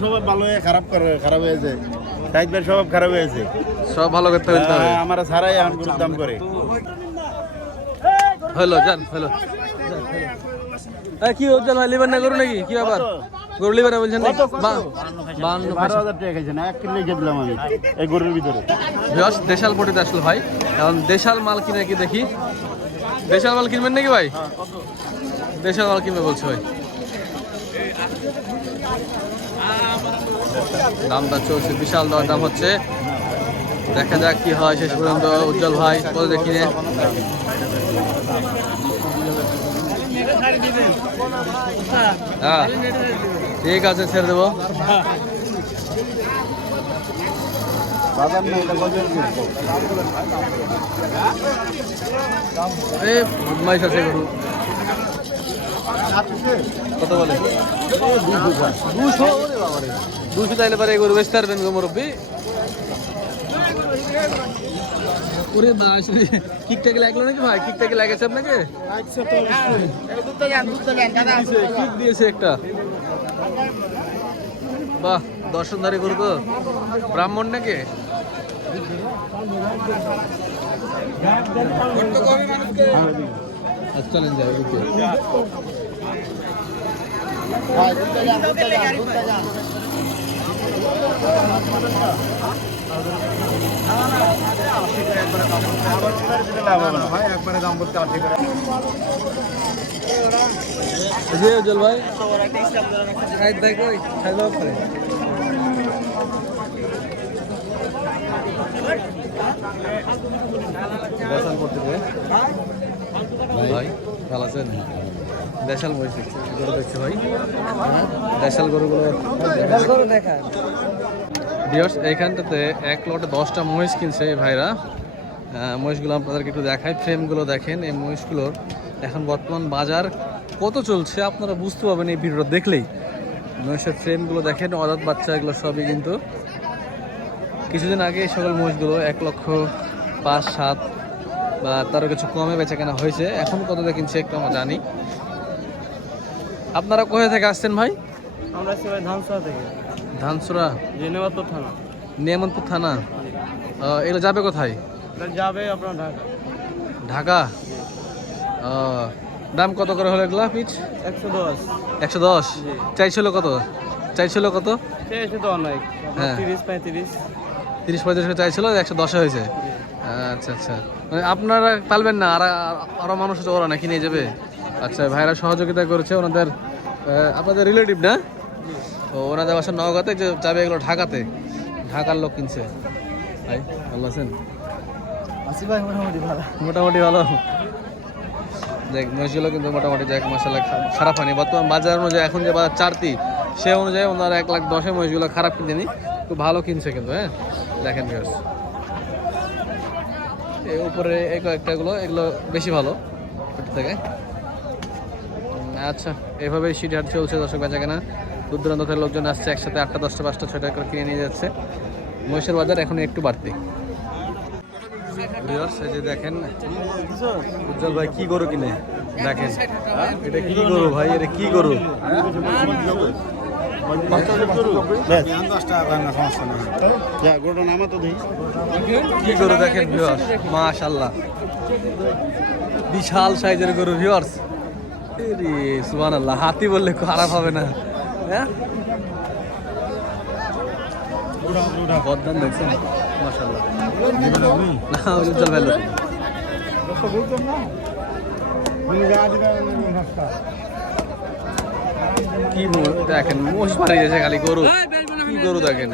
সব ভালো খারাপ খারাপ হয়েছে, সব খারাপ হয়েছে, সব ভালো করতে হবে। আমার ছাড়াই এখন গরুর দাম করে হলো যান হলো। কি উজ্জ্বল ভাই লিবার না গরু নাকি কি ব্যাপার? গরু লিবার না বলছেন? 12,000 টাকা খাইছে না, 1 কিলো রেখে দিলাম আমি এই গরুর ভিতরে। দেশাল পটিতে আসলো ভাই, এখন দেশাল মাল কিনে কি দেখি। দেশাল মাল কিনবেন নাকি ভাই? দেশাল মাল কিনবে বলছে ভাই। দামটা চলছে, বিশাল দাম হচ্ছে। দেখা যাক কি হয় শেষ পর্যন্ত। উজ্জ্বল ভাই বলে দেখি নে। হ্যাঁ ঠিক আছে, ছেড়ে দেবো। কত বলে? 200 চাইলে পারে গরু বেচতে পারবেন গো মুরব্বি? ওরে বাস রে, কিকটাকে লাগলো নাকি ভাই? কিকটাকে লাগেছে আপনাকে? কিক দিয়েছে একটা। বাহ, দর্শনধারী গরু তো। ব্রাহ্মণ নাকি? চলেন যাই উজ্জ্বল ভাই ভাই ভালো আছেন? দেশাল বলছি গরু দেখছি ভাই, দেশাল গরুগুলো দেখা। এইখানটাতে এক লটে 10টা মহিষ কিনছে এই ভাইরা। মহিষগুলো আপনাদেরকে একটু দেখাই, ফ্রেমগুলো দেখেন। এই মহিষগুলোর এখন বর্তমান বাজার কত চলছে আপনারা বুঝতে পারবেন এই ভিডিওটা দেখলেই। মহিষের ফ্রেমগুলো দেখেন, অদাঁত বাচ্চা এগুলো সবই কিন্তু। কিছুদিন আগে এই সকল মহিষগুলো 1,05,07 বা তারও কিছু কমে বেচা কেনা হয়েছে। এখন কত দিয়ে কিনছে একটু আমরা জানি। আপনারা কোথা থেকে আসছেন ভাই? আমরা সবাই ধানসরা থেকে। ধানসরা, নেমাতপুর থানা। নেমাতপুর থানা। এগুলো যাবে কোথায়? যাবে আপনার ঢাকা। ঢাকা। দাম কত করে হলো এগুলা পিচ? 110। 110 চাইছিল কত? চাইছিল কত? চেয়েছে তো অনেক, 30-35। 30-35 করে চাইছিল, 110 হয়েছে। আচ্ছা আচ্ছা, মানে আপনারা পালবেন না, আরো মানুষ আছে ওরা নাকি নিয়ে যাবে? আচ্ছা, ভাইরা সহযোগিতা করেছে ওনাদের, আপনাদের রিলেটিভ না? ও ওনাদের বাসা নওগাঁতে, যে যাবে এগুলো ঢাকাতে। ঢাকার লোক কিনছে। ভাই ভালো আছেন? আসি ভাই, মোটামুটি ভালো। মোটামুটি ভালো। দেখ মহিষগুলো কিন্তু মোটামুটি যাক মাসাল্লাহ খারাপ হয়নি। বর্তমান বাজার অনুযায়ী এখন যে বাজার চারতি, সে অনুযায়ী ওনারা 1,10,000 মহিষগুলো খারাপ কিনেনি, খুব ভালো কিনছে কিন্তু। হ্যাঁ দেখেন ভিউয়ার্স, এই উপরে এই কয়েকটাগুলো এগুলো বেশি ভালো থেকে। আচ্ছা, এভাবেই সিটিহাট চলছে দর্শক বেচা কেনা। দূর দূরান্ত থেকে লোকজন আসছে, একসাথে 8টা 10টা 5টা 6টা করে কিনে নিয়ে যাচ্ছে। মহিষের বাজার এখন একটু বাড়তি। যে দেখেন উজ্জ্বল ভাই কি গরু কিনে, দেখেন এটা কি গরু ভাই, এটা কি গরু? কি গরু দেখেন ভিউয়ার্স, মাশাআল্লাহ বিশাল সাইজের গরু ভিউয়ার্স। সুবহানাল্লাহ, হাতি বললে খারাপ হবে না। হ্যাঁ বদনাম দেখছেন মাশাআল্লাহ। না উজ্জ্বল ভাই কি দেখেন, মোষ মারি গেছে খালি গরু। কি গরু দেখেন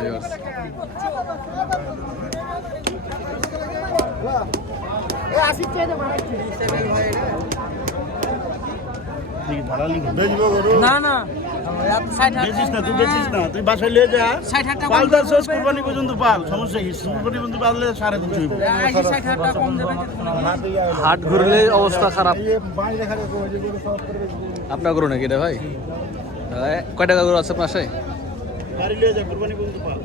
না না, তুই বাসায় লিয়ে যা, পালদার শেষ কুরবানি পর্যন্ত পাল, সমস্যা কি? কুরবানি পর্যন্ত পাললে 3.5 হাট ঘুরলে অবস্থা খারাপ। আপনার গরু নাকি এটা ভাই? কয় টাকা গরু আছে পাশে? গাড়ি লিয়ে যা, কুরবানি পর্যন্ত পাল।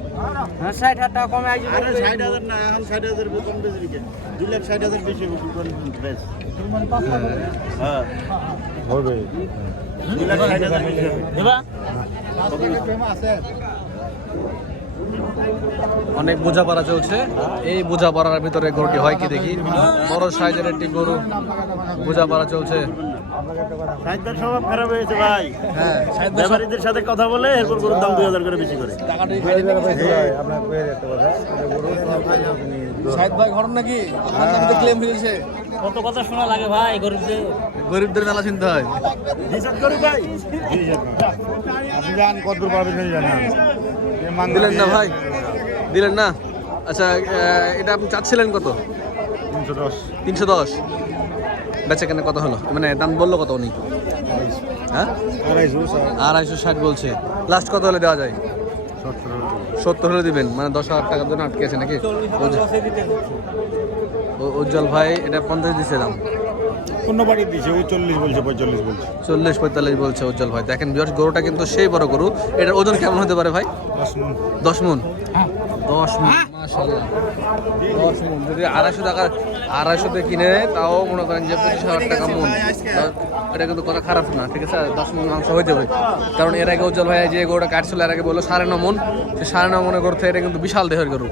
হ্যাঁ 60,000 টাকা কমে আসবে। আরে 60,000 না, এখন 60,000 কম বেশি দিকে 2,60,000 বেশি কুরবানি পর্যন্ত বেশ। হ্যাঁ হবে অনেক বোঝাপড়া চলছে, এই বোঝাপড়ার ভিতরে গরুটি হয় কি দেখি। বড় সাইজের একটি গরু, বোঝাপড়া চলছে। সাইদবার স্বভাব খারাপ হয়েছে ভাই। হ্যাঁ, ব্যাপারীদের সাথে কথা বলে এরপর গরুর দাম 2000 করে বেশি করে। সাইদ ভাই ঘটনা নাকি আপনার নাকি তো ক্লেম হয়েছে। কত কথা শোনা লাগে ভাই গরিবদের। গরিবদের মেলা চিন্তা হয়। হিসাব করু ভাই। আপনি জান কত দূর পারবেন জানেন দিলেন না ভাই, দিলেন না। আচ্ছা, এটা আপনি চাচ্ছিলেন কত? 310 310। বেচা কেনা কত হলো, মানে দাম বললো কত উনি? হ্যাঁ, 250 বলছে। লাস্ট কত হলে দেওয়া যায়? 70 হলে দিবেন, মানে 10,000 টাকার জন্য আটকে আছে নাকি? উজ্জ্বল ভাই এটা 50 দিচ্ছে দাম। অন্য বাড়ি দিছে ওই 40 বলছে 45 বলছে 40-45 বলছে উজ্জ্বল ভাই। দেখেন বিয়ার্স, গরুটা কিন্তু সেই বড় গরু। এটার ওজন কেমন হতে পারে ভাই? 10 মণ 10 মণ। 10 মণ, মাশাআল্লাহ 10 মণ। যদি 250 টাকা 250 তে কিনে তাও মনে করেন যে 25,000 টাকা মণ। এটা কিন্তু কথা খারাপ না, ঠিক আছে? 10 মণ মাংস হয়ে যাবে। কারণ এর আগে উজ্জ্বল ভাই যে গরুটা কাটছিল এর আগে বললো 9.5 মণ। সে 9.5 মণে করতে এটা কিন্তু বিশাল দেহের গরু।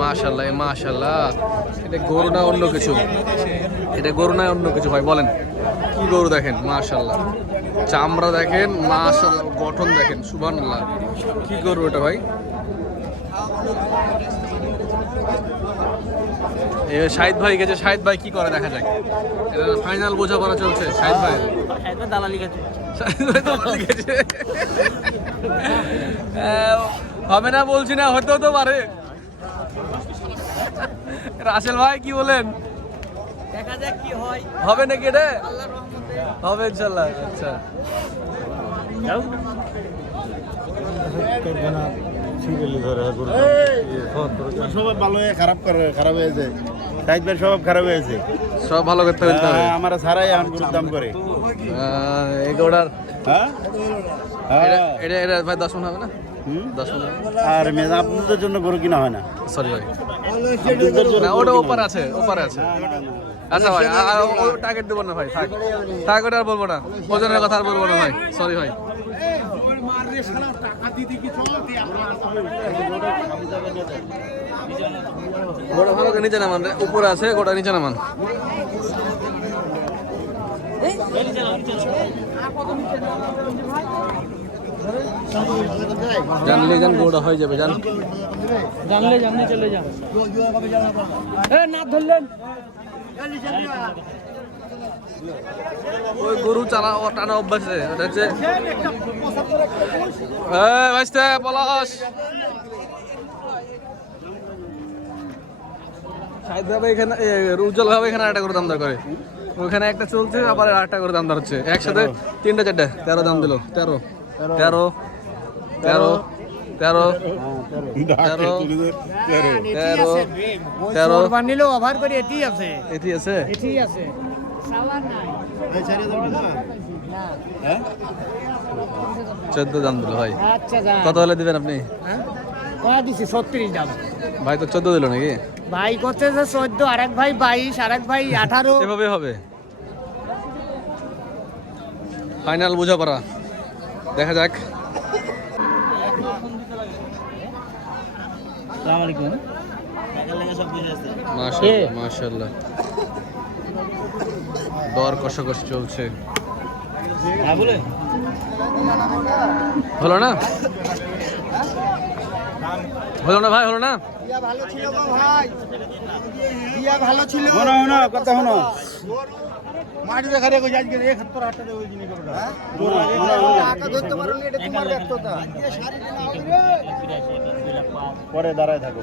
মাশাআল্লাহ, মাশাআল্লাহ। এটা গরু না অন্য কিছু? এটা গরু না অন্য কিছু ভাই? বলেন কি গরু দেখেন, মাশাআল্লাহ। চামড়া দেখেন, মাশাআল্লাহ। গঠন দেখেন, সুবহানাল্লাহ। কি গরু এটা ভাই? এ শাহিদ ভাই গেছে, শাহিদ ভাই কি করে দেখা যাক। এটা ফাইনাল বোঝাপড়া চলছে শাহিদ ভাই। দালালি গেছে। শাহিদ ভাই দালালি গেছে। হবে না বলছি না, হতেও তো পারে। রাসেল ভাই কি বলেন? দেখা যাক কি হয়। হবে নাকি এটা? আল্লাহর রহমতে হবে ইনশাআল্লাহ। আচ্ছা, করবে না সিরিয়ালি ধরে গরু স্বভাব ভালো হয়ে খারাপ হয়েছে। সাইদবার স্বভাব খারাপ হয়েছে। সব ভালো করতে বলতে হবে। আমার ছাড়াই এখন গরুর দাম করে। এই গরুটার হ্যাঁ এটা ভাই 10 মণ হবে না? 10 মণ। আর মেজা আপনাদের জন্য গরু কিনা হয় না। সরি ভাই, আপনাদের জন্য না ওটা ওপারে আছে, ওপারে আছে। আচ্ছা ভাই, ও টার্গেট দেবো না ভাই, থাক থাক, ওটা আর বলবো না, ওজনের কথা আর বলবো না ভাই, সরি ভাই। গোটা ভালো করে নিচে নামান রে, উপরে আছে, গোটা নিচে নামান। জানলে জান গোটা হয়ে যাবে, জান জানলে চলে যান। না ধরলেন ওই গরু চালা টানা অভ্যাস আছে, এটা হচ্ছে ভাইস্তে পলাশ। শাহিদ ভাবে এখানে, উজ্জ্বল ভাবে এখানে আরেকটা করে দাম দর করে, ওখানে একটা চলছে, আবার আরেকটা করে দাম দর হচ্ছে, একসাথে 3টা 4টা 13 দাম দিল। 13 13 13 13 13 বানিলেও অভার করে এটি আছে, এটি আছে, এটি আছে। সাওয়ার নাই। 14 দাম দিল ভাই। আচ্ছা যা। কত হলে দিবেন আপনি? হ্যাঁ কত দিছি? 36 দাম। ভাই তো 14 দিল নাকি? ভাই করছে যে 14, আরেক ভাই 22, আরেক ভাই 18। এভাবে হবে। ফাইনাল বোঝাপড়া, দেখা যাক। আসসালামু আলাইকুম। মাশাআল্লাহ মাশাআল্লাহ, দর কষাকষি চলছে। হ্যাঁ বলে হলো না, হলো না ভাই, হলো না। দিয়া ভালো ছিল গো ভাই, দিয়া ভালো ছিল। শোনো কথা শোনো। মাটি দেখা রে আজকে 71 টাকা দেব ওই জিনিস করটা টাকা ধরতে পারো না, এটা তোমার ব্যর্থতা। পরে দাঁড়ায় থাকো,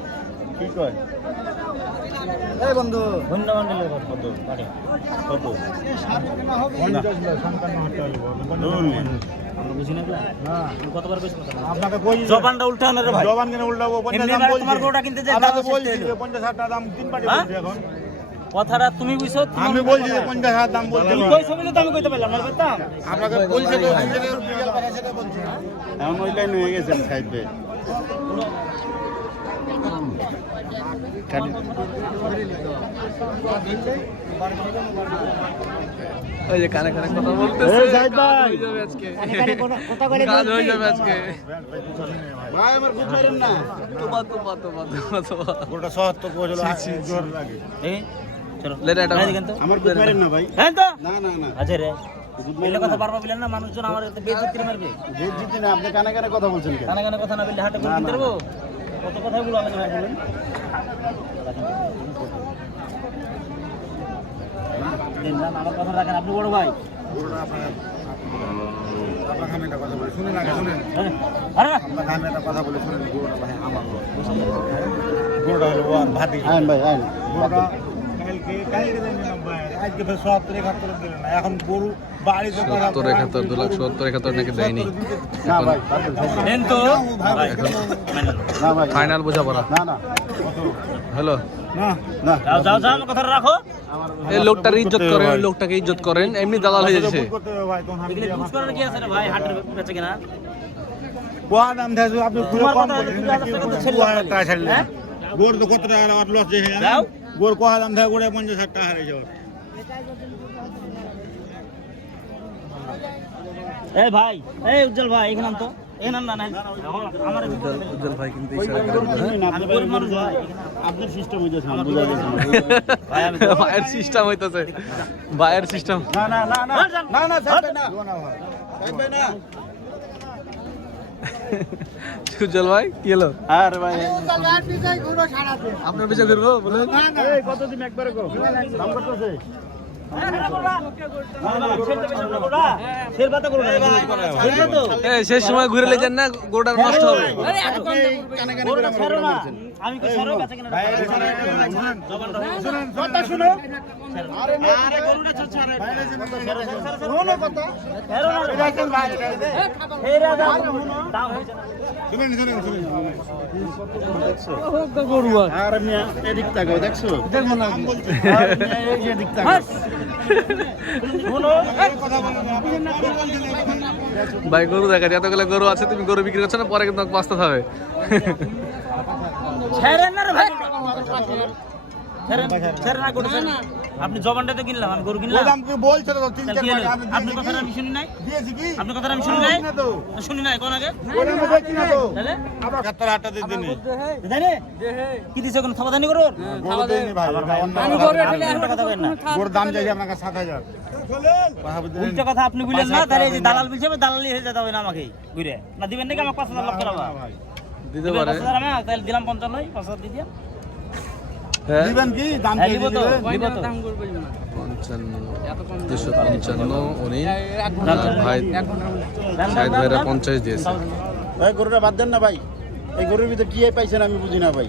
কি কয়? এই বন্ধু কত? 55 কতবার কইছ কথা? আপনাকে কই জবানটা উল্টানো রে ভাই। জবান কেন উল্টাবো? 50 দাম বলছি। তোমার গোটা কিনতে যে আপনাকে বলছি যে 50,000 টাকা দাম 3 পাটি বলছি এখন। কথাটা তুমি কইছো, আমি বলছি যে 50,000 দাম বলছি। তুমি কইছো বলে তো আমি কইতে পারলাম না, বলতাম। আপনাকে বলছে তো বিকেল বেলা সেটা বলছি। এমন ওই লাইন হয়ে গেছে সাইড ভাই। ওই যে কানে কানে কথা বলতেছে, এই জাহিদ ভাই। কাজ হয়ে যাবে আজকে, কথা বলে কাজ হয়ে যাবে আজকে। ভাই আমার বুঝ পারেন না তোবা তোবা তোবা তোবা তোবা। গোটা ৭০ কোজ হলো জোর লাগে এই চলো লেন এটা আমার বুঝ পারেন না ভাই হ্যাঁ তো না না না আচ্ছা রে এলে কথা পারবা বলেন না মানুষজন আমার কাছে বেইজ্জতি মারবে জেদ জিতে না আপনি কানে কানে কথা বলছেন কেন কানে কানে কথা না বললে হাটে গরু কিনতে পারবো কত কথাগুলো আমাকে ভাই বলেন দেন না আমার কথা রাখেন আপনি বড় ভাই আপনার খামে একটা কথা বলে শুনুন আগে শুনেন আরে আপনার খামে একটা কথা বলে শুনেন গরুটা ভাই আমার গরুটা হলো ওর ভাতি আইন ভাই আইন গরুটা কালকে দিলাম ভাই আজকে ফের ৭০-৭১ দিলেন না এখন গরু বাড়িতে 70-71 2,70-71 নাকি দেয়নি। না ভাই বাদ দেন। দেন তো না ভাই ফাইনাল বোঝাপড়া না না হ্যালো। না না যাও যাও যাও আমার কথা রাখো এই লোকটার ইজ্জত করেন, ওই লোকটাকে ইজ্জত করেন, এমনি দালাল হয়ে যাচ্ছে। ভুল করতে হবে ভাই তখন এখানে বুঝ করার কি আছে রে ভাই হাটের বেচে কিনা কোয়া দাম দেয় আপনি পুরো তোমার কম কথা বলেন 2000 টাকা তো ছেড়ে কোয়া দাও টাকা ছাড়লেন হ্যাঁ? গোর তো কত টাকা আমার লস হয়ে যাও। গেল গোর কোয়া দাম দেয় গোড়ে 50,000 টাকা হারিয়ে যাবে এই ভাই এই উজ্জ্বল ভাই এখানে আন তো এখানে আন না আমার উজ্জ্বল ভাই কিন্তু আমি গরিব মানুষ ভাই আপনার সিস্টেম হইতেছে আমার বুঝা গেছে ভাই আমি ভাইয়ের সিস্টেম হইতেছে, ভাইয়ের সিস্টেম। না না না না না না সাহেব ভাই না না ভাই সাহেব ভাই না উজ্জ্বল ভাই কি হলো? আরে ভাই আপনার পিছনে ঘুরবো বলুন। এই কত দিন একবারে কো দাম করতেছে শেষ সময় ঘুরে লেছেন না, গোটার নষ্ট হবে। কানে কানে করে আমার বলছেন আমি কি ছাড়ো বেচা কিনা ভাই শুনেন কথা শুনো আরে না আরে গরুটা ছাড়ে শুনো কথা ছাড়ো না রে। দেখেন ভাই এই রাজা দাম হইছে না শুনেন শুনেন শুনেন আরে মিয়া এদিক তাকাও দেখছো দেখো না আরে মিয়া এই যে দিক তাকাও শুনো কথা বলেন ভাই গরু দেখা যায়, এতগুলো গরু আছে, তুমি গরু বিক্রি করছো না, পরে কিন্তু আমাকে বাঁচতে হবে। ছেড়েন না রে ভাই ছেড়েন ছেড়েন না গরু ছেড়েন। আপনি জবানটা তো কিনলাম আমি গরু ওই কিনলাম দাম কি বলছে তো 3-4 তাহলে কি হলো? টাকা আপনার কথা আমি শুনি নাই দিয়েছি কি আপনার কথা আমি শুনি নাই না তো শুনি নাই কোন আগে ওটা আমি দেখি না তো তাহলে আমরা 78 দিয়ে দিনি জানে কি দিছে কোন থাবাদানি করুন গরু দেইনি ভাই আমি গরু একটা কথা বলেন না গরুর দাম চাইছে আপনার কাছে 7,000 কথা বুঝলেন উল্টা কথা আপনি বলেন না তাহলে এই যে দালাল বলছে আমি দালালি হয়ে যেতে হবে না আমাকে ঘুরে না দিবেন নাকি আমার 5,000 লাভ করাবা দিতে পারে। 5,000 আমি তাহলে দিলাম 55 5,000 দিয়ে দিন হ্যাঁ, দিবেন কি দাম হ্যাঁ, চাইছে দিব তো দিবেন? দিব তো 55 255 উনি ভাই সাইদ ভাইরা 50 দিয়েছে। ভাই গরুটা বাদ দেন না ভাই এই গরুর ভিতরে কি পাইছেন আমি বুঝি না ভাই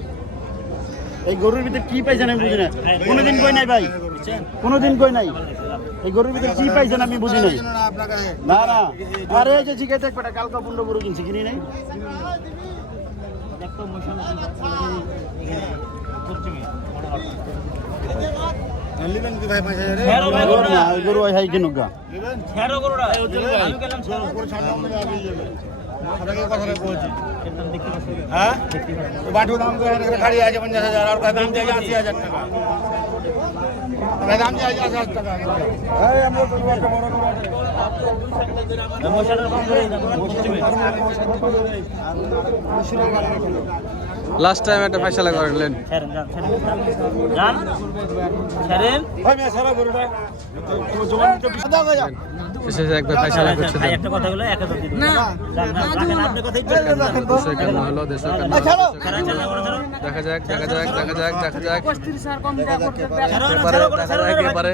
এই গরুর ভিতরে কি পাইছেন আমি বুঝি না কোনোদিন কই নাই ভাই কোনোদিন কই নাই এই গরুর ভিতরে কি পাইছেন আমি বুঝি নাই না আপনার কাছে না না আরে এই যে জিজ্ঞাসা একটা কালকা পুন্ড গরু কিনছি কিনি নাই দেখতো মশলা নিবেন কি ভাই 5,000 ছেড়ো ভাই গরু গরুটা না ওই গরু হাই কিনুগা দিবেন ছেড়ো গরুটা আমি গেলাম ছেড়ো গরু ছাড় দাম দিয়ে আপনি যাবেন আপনাকে কথা বলছি একদম দেখতে পাচ্ছি হ্যাঁ বাটু দাম করে এখানে খাড়ি আছে 50,000 আর দাম দিয়ে 80,000 টাকা দাম দিয়ে 80,000 টাকা এই আমরা তো একটা বড় মশলার কম করে দাও লাস্ট টাইম একটা ফয়সালা করলেন। ছেড়েন যান ছেড়েন ভাই মেয়ে সারা গরুটা জবান দিতে দাও গয়া শেষে একবার ফয়সালা করছে। ভাই একটা কথা হলো 1000 দিন না রাখেন আপনি কথাই বলছেন 251 হলো 251 দেখা যাক দেখা যাক দেখা যাক দেখা যাক একেবারে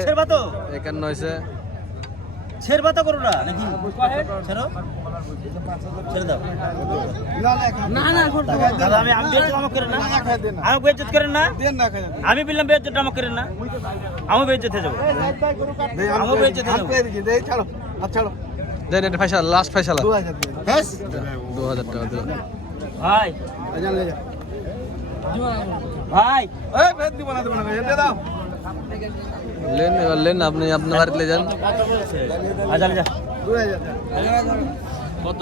51 হয়েছে। ছেড়বা তো করুন নাকি ছেড়ো ছেড়ে দাও দাদা আমি বেজ্জত আমাকে করেন না আমি বেজ্জত করেন না আমি বললাম বেজ্জত আমাকে করেন না আমি বেজ্জত হয়ে যাবো আমি বেজ্জত হয়ে যাবো দেন এটা ফয়সালা, লাস্ট ফয়সালা 2000 2000 টাকা দিল। ভাই ভাই লেন এবার লেন, আপনি আপনার বাড়িতে নিয়ে যান। আচ্ছা যা কত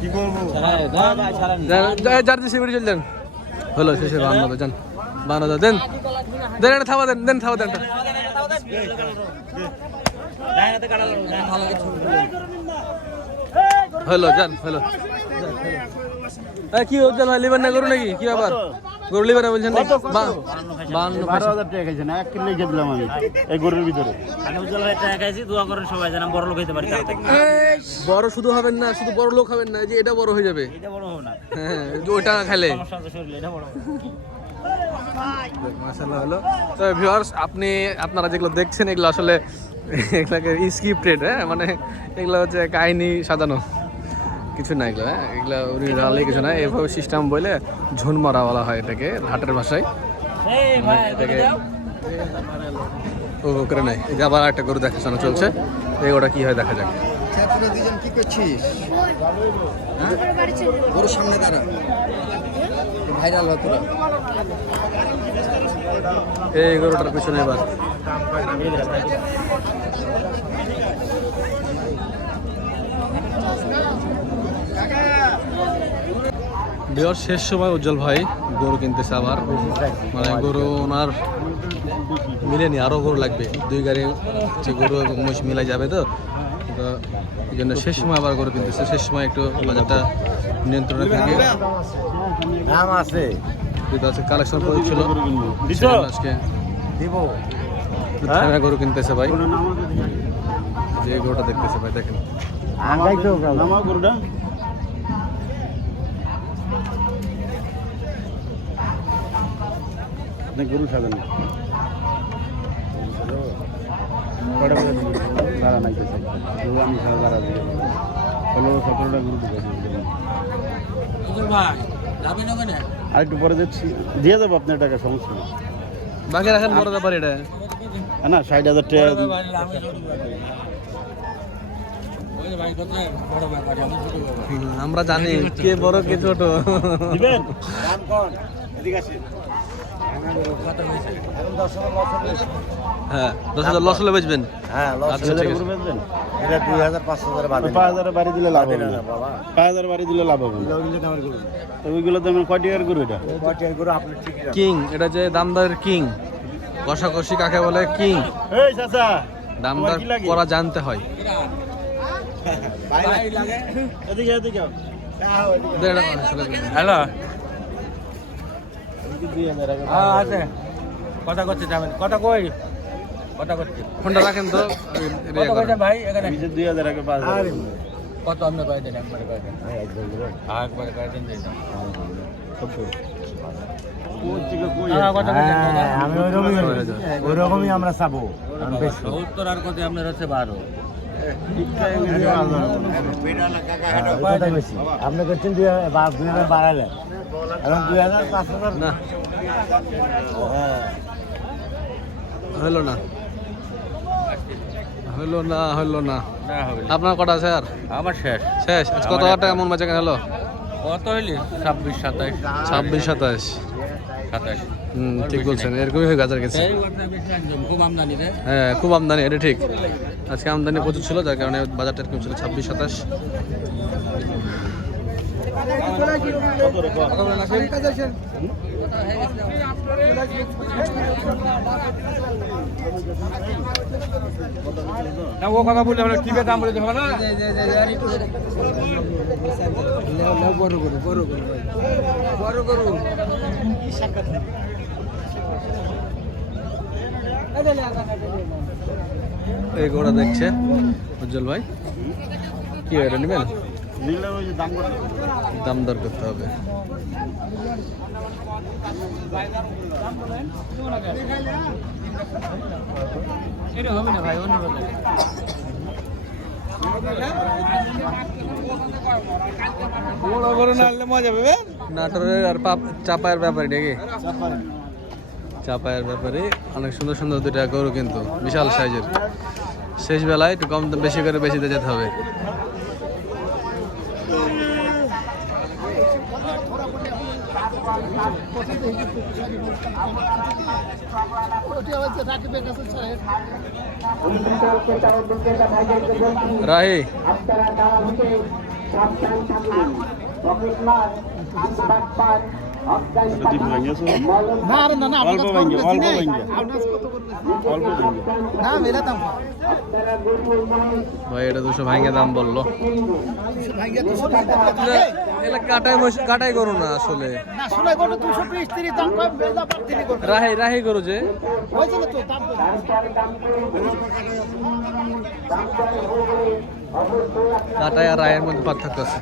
কি করবো? যার দিছে বেরিয়ে চলে যান হলো শেষে 52 যান 52 দেন দেন এটা থাবা দেন দেন থাবা দেন হলো যান হলো কি উজ্জ্বল ভাই লিবার না গরু নাকি কি ব্যাপার গরু লিবার না বলছেন নাকি 52 12,000 টাকা খাইছে না 1 কিলো রেখে দিলাম আমি এই গরুর ভিতরে। আমি উজ্জ্বল ভাই টাকা খাইছি, দোয়া করেন সবাই যেন বড় লোক হইতে পারি তার থেকে। বড় শুধু হবেন না, শুধু বড় লোক হবেন না, যে এটা বড় হয়ে যাবে। এটা বড় হবে না, হ্যাঁ ওইটা খেলে সমস্যা আছে শরীরে, এটা বড় হবে। মাশাআল্লাহ হলো। তো ভিউয়ার্স আপনারা যেগুলো দেখছেন এগুলো আসলে এগুলাকে স্ক্রিপ্টেড, হ্যাঁ মানে এগুলো হচ্ছে কাহিনী সাজানো, কিছু না এগুলো, হ্যাঁ এগুলো অরিজিনালি কিছু না, এভাবে সিস্টেম বলে ঝুন মারা বলা হয় এটাকে হাটের ভাষায়। এই ভাই এটাকে ও করে নাই। এই যে আবার একটা গরু দেখাশোনা চলছে, এই ওটা কি হয় দেখা যাক। তোরা দুজন কি করছিস? ওর সামনে দাঁড়া, ভাইরাল হতো। এই গরুটার পিছনে এবার বিয়ার শেষ সময় উজ্জ্বল ভাই গরু কিনতেছে আবার, মানে গরু ওনার মিলেনি, আরও গরু লাগবে, 2 গাড়ি যে গরু এবং মহিষ মিলাই যাবে, তো এই জন্য শেষ সময় আবার গরু কিনতেছে। শেষ সময় একটু বাজারটা নিয়ন্ত্রণে থাকে, দাম আছে, কিন্তু আজকে কালেকশন করেছিল আজকে দিব। থানা গরু কিনতেছে ভাই, যে গরুটা দেখতেছে ভাই দেখেন। নামা গরুটা গরু সাজান কটা করে দাঁড়া নাই আমি সারা দাঁড়া দিয়ে 16-17টা গরু আর একটু পরে যাচ্ছি, দিয়ে দেবো আপনার টাকা, সমস্যা নেই। বাকি রাখেন বড় ব্যাপার এটা না 60,000 টাকা আমরা জানি কে বড় কে ছোট। দিবেন। হ্যাঁ 10,000 লস হলে বেচবেন। হ্যাঁ, আচ্ছা ঠিক আছে। এটা 2,000-5,000 বাদ 5,000 বাড়ি দিলে লাভ হবে না বাবা। 5,000 বাড়ি দিলে লাভ হবে না। তো ওইগুলো তো আমার কয় টাকার গরু এটা? আপনি ঠিক কিং, এটা যে দামদার কিং, কষাকষি কাকে বলে কিং, এই চাচা দামদার কি লাগে? করা জানতে হয়। এদিকে এদিকে হ্যালো, 2,000 টাকা আছে কথা করতে যাবেন, কথা কই কথা করতে ফোনটা রাখেন তো কত কইছেন ভাই এখানে? 2,000 টাকা 5,000 কত আপনি কয় দেন, একবারে কয় দেন, একবারে কয় দেন দিই আমি ওই রকমই আমরা চাবো। উত্তর আর কত আপনার হচ্ছে 12। আপনি করছেন 2,000 বাড়ালেন, এখন 2,000-5,000 না হলো না হলো না হলো না। আপনার কটা আছে আর? আমার শেষ। শেষ। আজ কত হাজার টাকা মন বেচা কেনা হলো? কত হইলি? 26-27 26-27। 27। ঠিক বলছেন, এরকমই হয়ে গাজার গেছে। খুব আমদানি রে। হ্যাঁ খুব আমদানি, এটা ঠিক। আজকে আমদানি প্রচুর ছিল, যার কারণে বাজারটা এরকম ছিল 26-27। না ও কথা বললে হবে, টিপে দাম বলে হবে না। বড় করু এই ঘোড়া দেখছে উজ্জ্বল ভাই, কি এটা নেবেন? নিলে ওই যে দাম কত? দাম দর করতে হবে। এটা হবে না ভাই, অন্য রকম। বড় বড় না আনলে মজা পাবে। নাটোরের আর চাপায়ের ব্যাপারে নাকি? চাপায়ের ব্যাপারে অনেক সুন্দর সুন্দর 2টা গরু, কিন্তু বিশাল সাইজের। শেষ বেলায় একটু কম দাম বেশি করে বেশিতে যেতে হবে। রাহি না আর না না অল্প ভাঙ্গে অল্প ভাঙ্গে অল্প ভাঙ্গে না মেলাতাম ভাই এটা 200 ভাঙে দাম বললো। ভাঙ্গে 200 এগুলা কাটাই করো না আসলে, না শোনা গো 220 30 দাম কম বেলা পারতিনি গো রাহি করো যে হয়েছিল তো দাম তো কাটাই আর রায়ের মধ্যে পার্থক্য আছে।